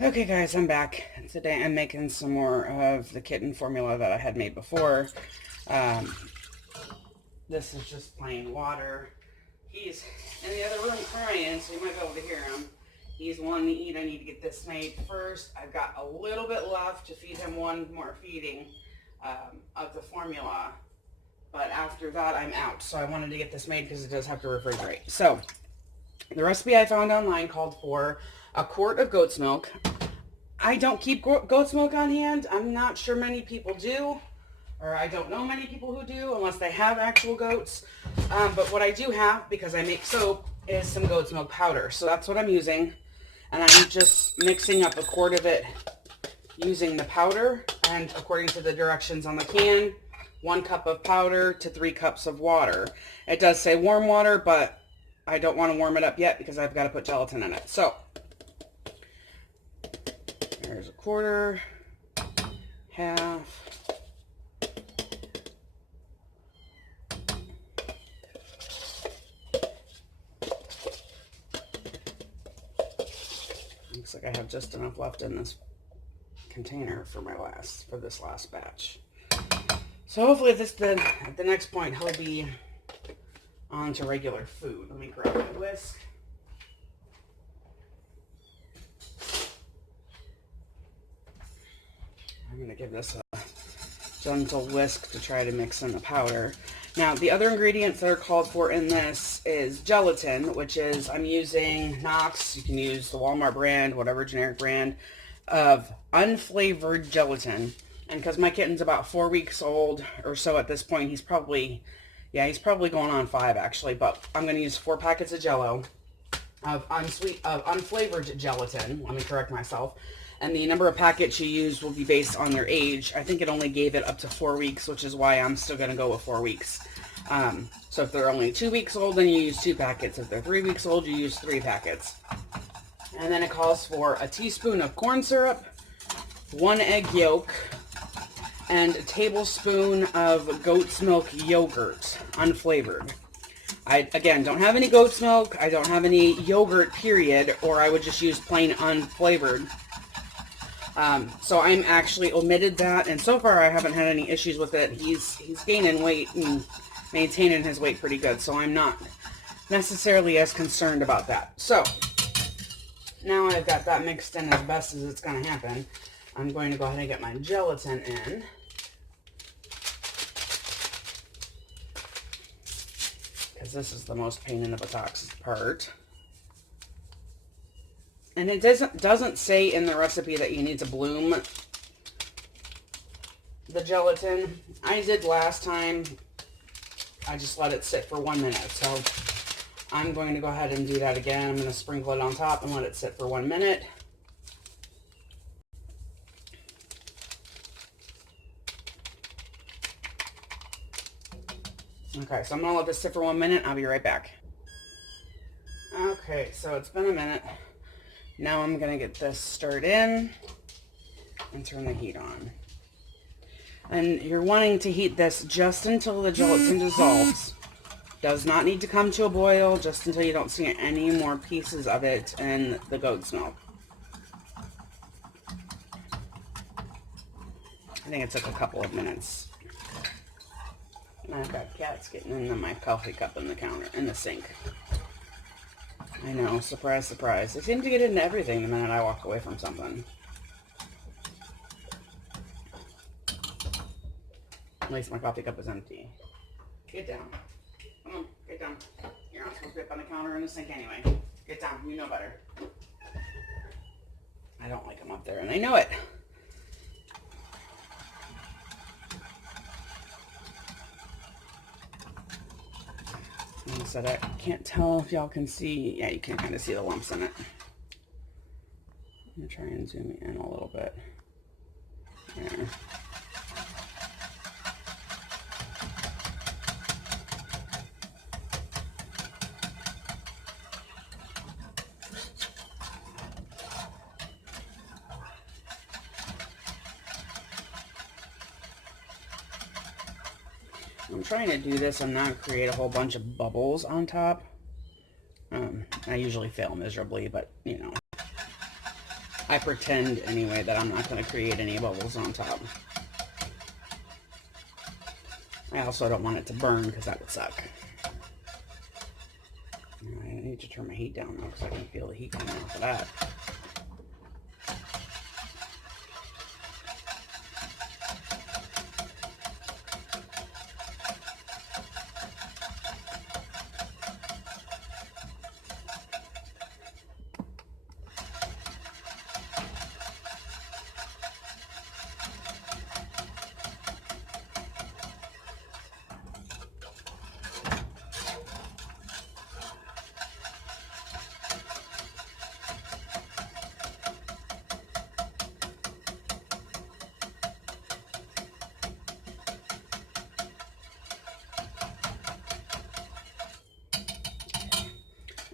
Okay guys, I'm back. Today I'm making some more of the kitten formula that I had made before. Um, this is just plain water. He's in the other room crying, so you might be able to hear him. He's wanting to eat. I need to get this made first. I've got a little bit left to feed him one more feeding of the formula. But after that, I'm out. So I wanted to get this made because it does have to refrigerate. So the recipe I found online called for a quart of goat's milk. I don't keep goat's milk on hand. I'm not sure many people do, or I don't know many people who do unless they have actual goats. But what I do have, because I make soap, is some goat's milk powder. So that's what I'm using. And I'm just mixing up a quart of it using the powder. And according to the directions on the can, 1 cup of powder to 3 cups of water. It does say warm water, but I don't want to warm it up yet because I've got to put gelatin in it. So there's a quarter, half, looks like I have just enough left in this container for this last batch. So hopefully at the next point he'll be on to regular food. Let me grab my whisk. I'm going to give this a gentle whisk to try to mix in the powder. Now, the other ingredients that are called for in this is gelatin, which is, I'm using Knox. You can use the Walmart brand, whatever generic brand, of unflavored gelatin. And because my kitten's about 4 weeks old or so at this point, he's probably going on 5 actually, but I'm going to use 4 packets of jello of unflavored gelatin. Let me correct myself. And the number of packets you use will be based on their age. I think it only gave it up to 4 weeks, which is why I'm still going to go with 4 weeks. So if they're only 2 weeks old, then you use 2 packets. If they're 3 weeks old, you use 3 packets. And then it calls for a teaspoon of corn syrup, 1 egg yolk, and a tablespoon of goat's milk yogurt, unflavored. I, again, don't have any goat's milk. I don't have any yogurt, period, or I would just use plain unflavored. So I'm actually omitted that, and so far I haven't had any issues with it. He's gaining weight and maintaining his weight pretty good, so I'm not necessarily as concerned about that. So now I've got that mixed in as best as it's going to happen. I'm going to go ahead and get my gelatin in. Because this is the most pain in the buttocks part. And it doesn't say in the recipe that you need to bloom the gelatin. I did last time. I just let it sit for 1 minute. So I'm going to go ahead and do that again. I'm going to sprinkle it on top and let it sit for 1 minute. Okay, so I'm going to let this sit for 1 minute. I'll be right back. Okay, so it's been a minute. Now I'm going to get this stirred in and turn the heat on. And you're wanting to heat this just until the gelatin dissolves. Does not need to come to a boil, just until you don't see any more pieces of it in the goat's milk. I think it took a couple of minutes. And I've got cats getting into my coffee cup in the sink. I know, surprise, surprise. They seem to get into everything the minute I walk away from something. At least my coffee cup is empty. Get down. Come on, get down. You're not supposed to be up on the counter or in the sink anyway. Get down, you know better. I don't like them up there, and they know it. Like I said, I can't tell if y'all can see. Yeah, you can kind of see the lumps in it. I'm going to try and zoom in a little bit. There. I'm trying to do this and not create a whole bunch of bubbles on top. I usually fail miserably, but you know. I pretend anyway that I'm not going to create any bubbles on top. I also don't want it to burn because that would suck. I need to turn my heat down now because I can feel the heat coming off of that.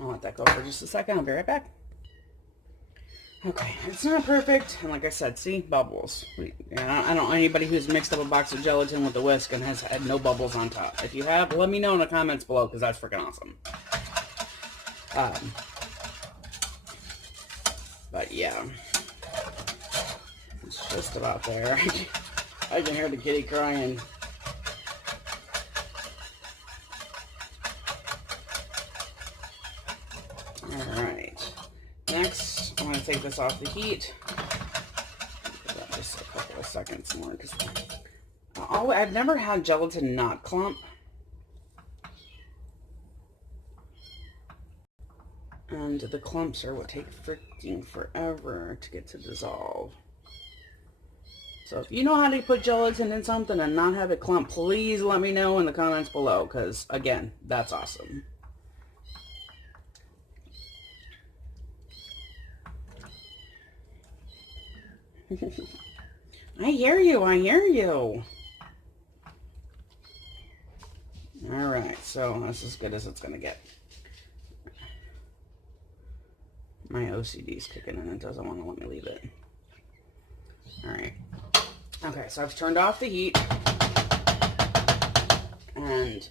I'll let that go for just a second. I'll be right back. Okay, it's not perfect, and like I said, see, bubbles. I don't know anybody who's mixed up a box of gelatin with a whisk and has had no bubbles on top. If you have, let me know in the comments below, because that's freaking awesome. But yeah, it's just about there. I can hear the kitty crying. Alright, next I'm going to take this off the heat. Give that just a couple of seconds more, because I've never had gelatin not clump. And the clumps are what take freaking forever to get to dissolve. So if you know how to put gelatin in something and not have it clump, please let me know in the comments below, because again, that's awesome. I hear you, I hear you. Alright, so that's as good as it's going to get. My OCD's kicking in. It doesn't want to let me leave it. Alright. Okay, so I've turned off the heat. And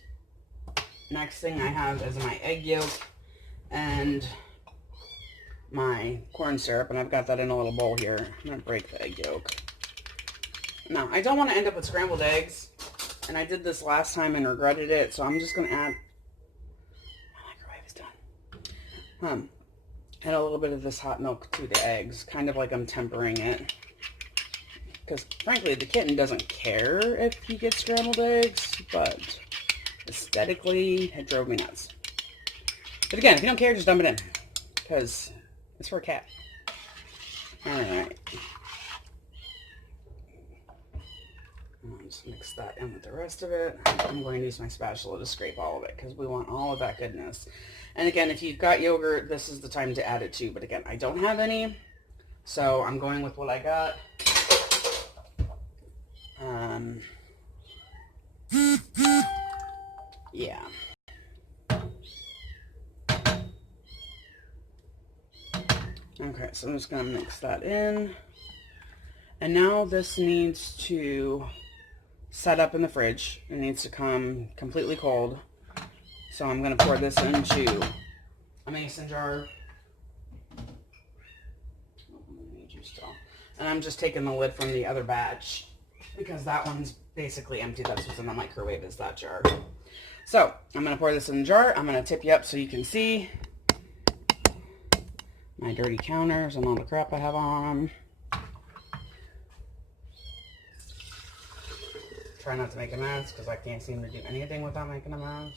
next thing I have is my egg yolk and my corn syrup, and I've got that in a little bowl here. I'm going to break the egg yolk. Now, I don't want to end up with scrambled eggs, and I did this last time and regretted it, so I'm just going to add... My microwave is done. Add a little bit of this hot milk to the eggs, kind of like I'm tempering it. Because, frankly, the kitten doesn't care if he gets scrambled eggs, but aesthetically, it drove me nuts. But again, if you don't care, just dump it in, because it's for a cat. Alright. I'll just mix that in with the rest of it. I'm going to use my spatula to scrape all of it, because we want all of that goodness. And again, if you've got yogurt, this is the time to add it too. But again, I don't have any, so I'm going with what I got. Yeah. Okay, so I'm just going to mix that in. And now this needs to set up in the fridge. It needs to come completely cold. So I'm going to pour this into a mason jar. And I'm just taking the lid from the other batch, because that one's basically empty. That's what's in the microwave, is that jar. So I'm going to pour this in the jar. I'm going to tip you up so you can see my dirty counters and all the crap I have on them. Try not to make a mess, because I can't seem to do anything without making a mess.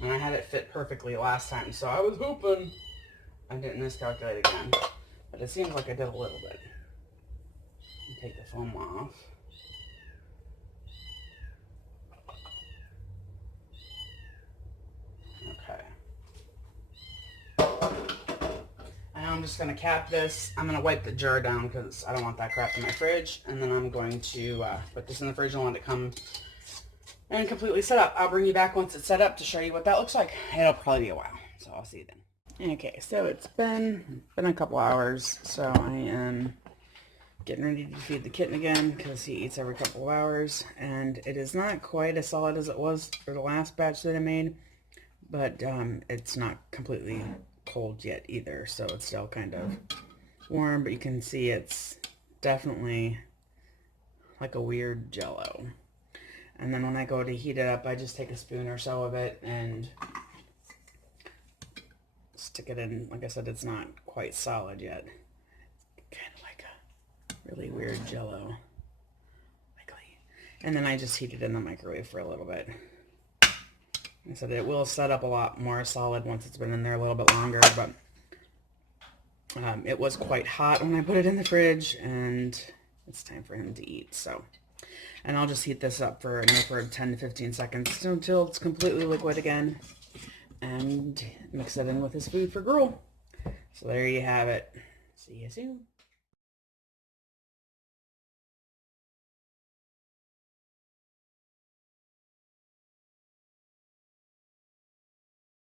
And I had it fit perfectly last time, so I was hoping I didn't miscalculate again. But it seems like I did a little bit. Take the foam off. Okay. And I'm just going to cap this. I'm going to wipe the jar down because I don't want that crap in my fridge. And then I'm going to put this in the fridge and let it come and completely set up. I'll bring you back once it's set up to show you what that looks like. It'll probably be a while, so I'll see you then. Okay, so it's been a couple hours, so I am Getting ready to feed the kitten again because he eats every couple of hours, and it is not quite as solid as it was for the last batch that I made, but it's not completely cold yet either, so it's still kind of warm, but you can see it's definitely like a weird jello. And then when I go to heat it up, I just take a spoon or so of it and stick it in. Like I said, it's not quite solid yet. Kind of like a really weird jello. And then I just heat it in the microwave for a little bit. I said it will set up a lot more solid once it's been in there a little bit longer, but it was quite hot when I put it in the fridge, and it's time for him to eat. So, and I'll just heat this up for 10 to 15 seconds until it's completely liquid again, and mix it in with his food for gruel. So there you have it. See you soon.